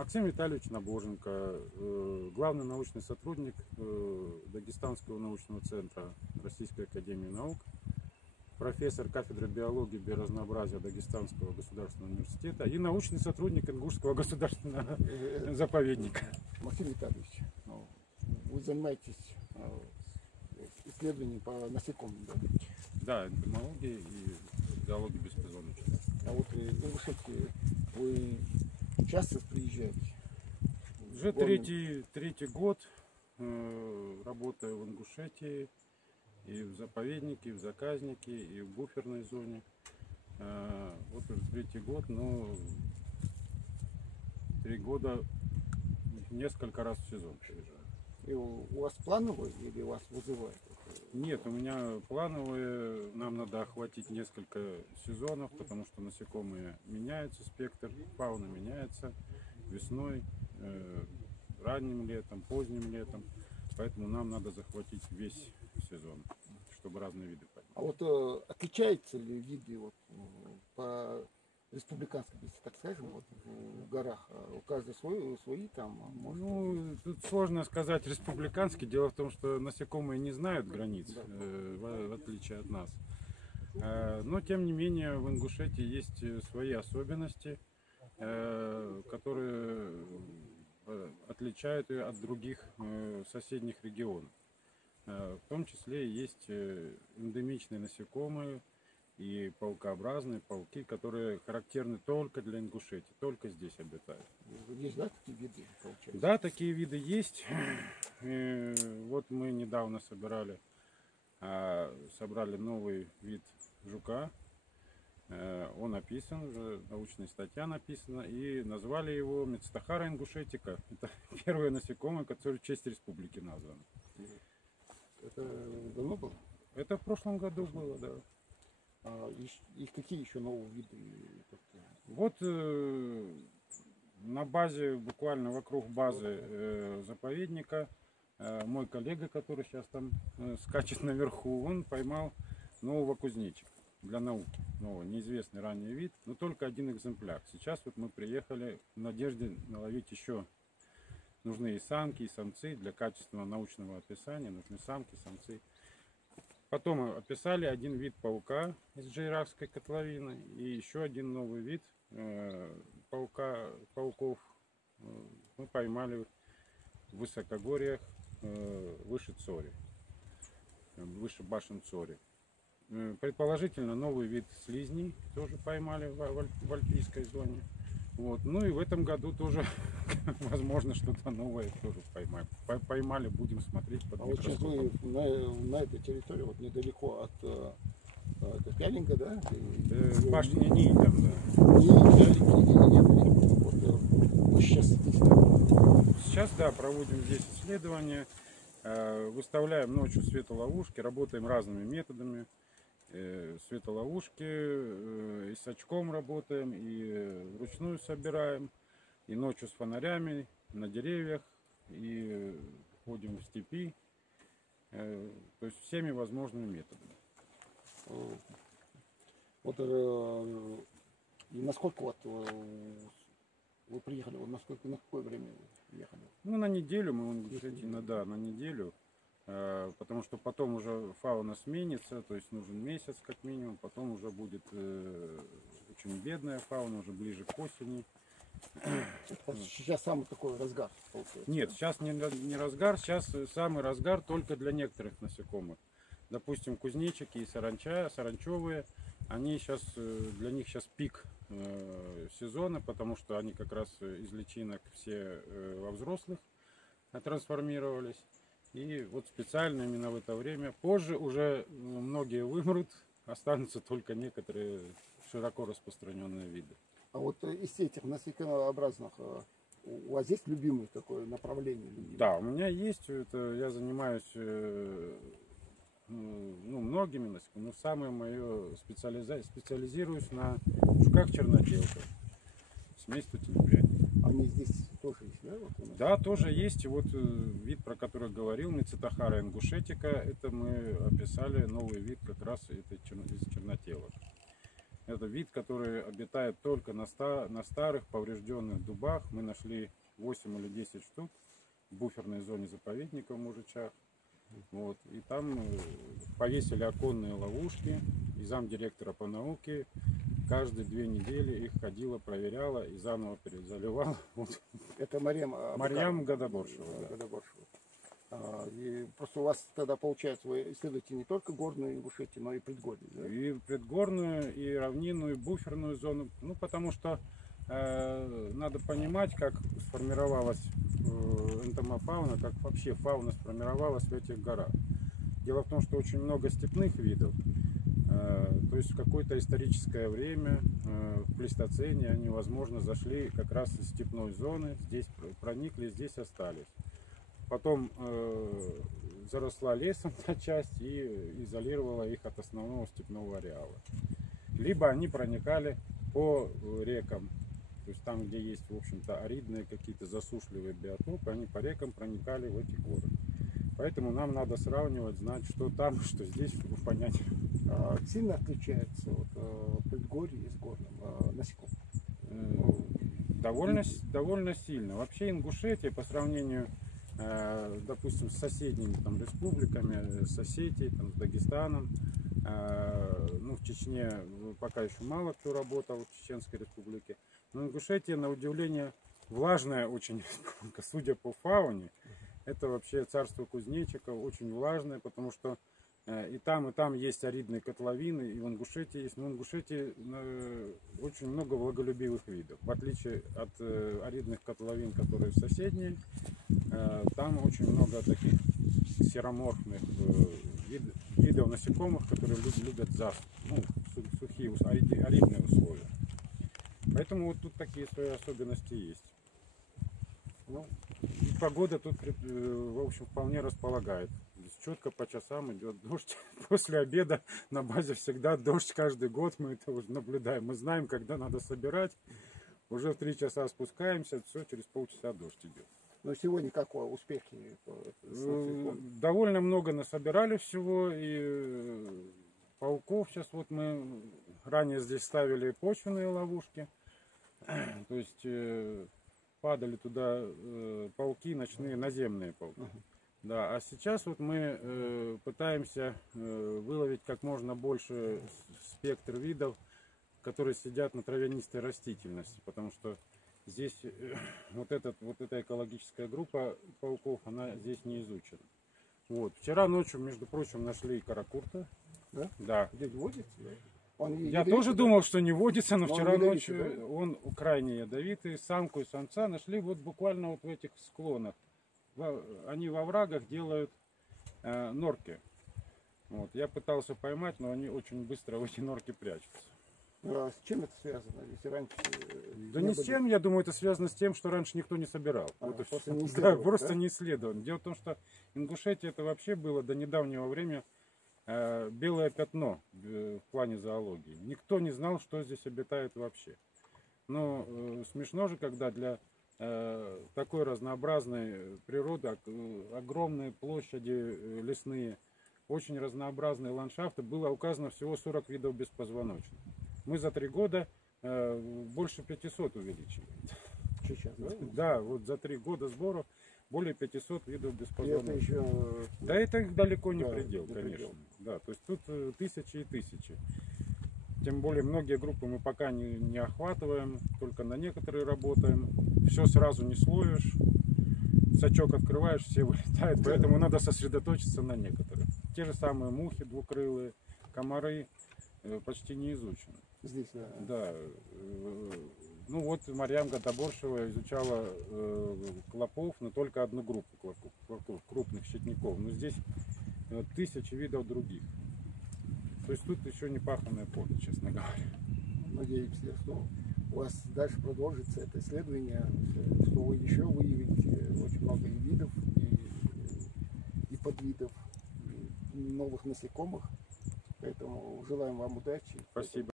Максим Витальевич Набоженко, главный научный сотрудник Дагестанского научного центра Российской академии наук, профессор кафедры биологии и биоразнообразия Дагестанского государственного университета и научный сотрудник Ингушского государственного заповедника. Максим Витальевич, вы занимаетесь исследованием по насекомым, да? Да, энтомология и биология беспозвоночных. А вот в Ингушетии вы часто приезжаете? Уже третий год работаю в Ингушетии, и в заповеднике, и в заказнике, и в буферной зоне. Вот уже третий год, но 3 года несколько раз в сезон приезжаю. И у вас плановые или вас вызывают? Нет, у меня плановые, нам надо охватить несколько сезонов, потому что насекомые меняются, спектр фауны меняется весной, ранним летом, поздним летом, поэтому нам надо захватить весь сезон, чтобы разные виды поднять. А вот отличаются ли виды вот, по республиканской, если так скажем, вот, в горах? У каждого свои там? Может... Ну, тут сложно сказать республиканский. Дело в том, что насекомые не знают границ, в отличие от нас. Но, тем не менее, в Ингушетии есть свои особенности, которые отличают ее от других соседних регионов. В том числе есть эндемичные насекомые и паукообразные пауки, которые характерны только для Ингушетии, только здесь обитают. Есть, да, такие виды, получается? Да, такие виды есть. И вот мы недавно собрали новый вид жука. Он описан, уже научная статья написана, и назвали его Мецтахара ингушетика. Это первое насекомое, которое в честь республики названо. Это давно было? Это в прошлом году было, да. И какие еще новые виды? Вот на базе, буквально вокруг базы заповедника, мой коллега, который сейчас там скачет наверху, он поймал нового кузнечика для науки. Новый, неизвестный ранний вид, но только один экземпляр. Сейчас вот мы приехали в надежде наловить еще. Нужны и самки, и самцы для качественного научного описания. Нужны самки, самцы. Потом описали один вид паука из Джейракской котловины и еще один новый вид пауков. Мы поймали в высокогорьях выше Цори, выше башен Цори. Предположительно новый вид слизней тоже поймали в альпийской зоне. Вот. Ну и в этом году тоже возможно что-то новое тоже поймали, будем смотреть под микроскопом. Вот сейчас вы на этой территории, вот недалеко от Пялинга, да? Башня Нии там, да. Вы сейчас здесь? Сейчас, да, проводим здесь исследования, выставляем ночью светоловушки, работаем разными методами. Светоловушки, и с очком работаем, и вручную собираем, и ночью с фонарями на деревьях, и ходим в степи, то есть всеми возможными методами. Вот и насколько вот вы приехали, вот насколько, на какое время вы ехали? Ну, на неделю мы на неделю. Потому что потом уже фауна сменится, то есть нужен месяц как минимум, потом уже будет очень бедная фауна, уже ближе к осени. Сейчас самый такой разгар получается? Нет, сейчас не разгар, сейчас самый разгар только для некоторых насекомых. Допустим, кузнечики и саранчевые, они сейчас, для них сейчас пик сезона, потому что они как раз из личинок все во взрослых трансформировались. И вот специально именно в это время. Позже уже многие вымрут, останутся только некоторые широко распространенные виды. А вот из этих насекомообразных у вас есть любимое такое направление? Да, у меня есть. Это, я занимаюсь многими насекомыми, но самое мое специализируюсь на жуках-чернотелках, семейство тенепрядников. Они здесь тоже есть, да? Вот у нас? Да, тоже есть. Вот вид, про который говорил, Мецтахара ингушетика, это мы описали новый вид как раз из чернотелок. Это вид, который обитает только на старых поврежденных дубах. Мы нашли 8 или 10 штук в буферной зоне заповедника в Мужичах. Вот. И там повесили оконные ловушки. И замдиректора по науке каждые 2 недели их ходила, проверяла и заново перезаливала. Вот. Это Марьям Гадаборшева. Да. И просто у вас тогда получается, вы исследуете не только горную Ингушетию, но и предгорье, да? И предгорную, и равнинную, и буферную зону. Ну, потому что надо понимать, как сформировалась энтомофауна, как вообще фауна сформировалась в этих горах. Дело в том, что очень много степных видов. То есть в какое-то историческое время, в плейстоцене, они, возможно, зашли как раз из степной зоны, здесь проникли, здесь остались. Потом заросла лесом та часть и изолировала их от основного степного ареала. Либо они проникали по рекам, то есть там, где есть, в общем-то, аридные какие-то засушливые биотопы, они по рекам проникали в эти горы. Поэтому нам надо сравнивать, знать, что там, что здесь, чтобы понять. Сильно отличается предгорье с горным насекомым? Довольно сильно. Вообще Ингушетия по сравнению, допустим, с соседними там республиками, с Осетией, там, с Дагестаном, ну, в Чечне пока еще мало кто работал, в Чеченской республике. Но Ингушетия, на удивление, влажная очень республика, судя по фауне. Это вообще царство кузнечиков, очень влажное, потому что и там есть аридные котловины, и в Ингушетии есть. Но в Ингушетии очень много влаголюбивых видов. В отличие от аридных котловин, которые соседние, там очень много таких сероморфных видов насекомых, которые любят сухие, аридные условия. Поэтому вот тут такие свои особенности есть. Ну, и погода тут, в общем, вполне располагает. Четко по часам идет дождь. После обеда на базе всегда дождь каждый год. Мы это уже наблюдаем. Мы знаем, когда надо собирать. Уже в 3 часа спускаемся. Все, через полчаса дождь идет. Но сегодня как успехи? Довольно много насобирали всего. И пауков сейчас вот мы ранее здесь ставили почвенные ловушки. То есть падали туда пауки, ночные, наземные пауки. Да, а сейчас вот мы пытаемся выловить как можно больше спектр видов, которые сидят на травянистой растительности, потому что здесь вот эта экологическая группа пауков, она здесь не изучена. Вот. Вчера ночью, между прочим, нашли каракурта. Да? Да. Здесь водится? Я тоже думал, что не водится, но вчера ночью да? он крайне ядовитый. Самку и самца нашли вот буквально вот в этих склонах. Они во врагах делают норки. Вот. Я пытался поймать, но они очень быстро в эти норки прячутся. А с чем это связано? Если раньше да ни с чем, я думаю, это связано с тем, что раньше никто не собирал. Просто не да, просто не исследовано. Дело в том, что Ингушетия это вообще было до недавнего времени белое пятно в плане зоологии. Никто не знал, что здесь обитает вообще. Но смешно же, когда для такой разнообразной природы, огромные площади лесные, очень разнообразные ландшафты, было указано всего 40 видов беспозвоночных. Мы за 3 года больше 500 увеличили. Сейчас, да? Да, вот за 3 года сборов более 500 видов беспозвоночных. Это еще... Да, это далеко не да, предел, не конечно. предел. Да, то есть тут тысячи и тысячи. Тем более многие группы мы пока не охватываем, только на некоторые работаем. Все сразу не словишь. Сачок открываешь, все вылетают, поэтому надо сосредоточиться на некоторых. Те же самые мухи двукрылые, комары почти не изучены. Здесь, да. Да. Ну вот Марьям Гадаборшева изучала клопов, но только одну группу клопов, крупных щитников. Но здесь тысячи видов других. То есть тут еще не паханное поле, честно говоря. Надеемся, что у вас дальше продолжится это исследование, что вы еще выявите очень много и видов, и подвидов, и новых насекомых. Поэтому желаем вам удачи. Спасибо.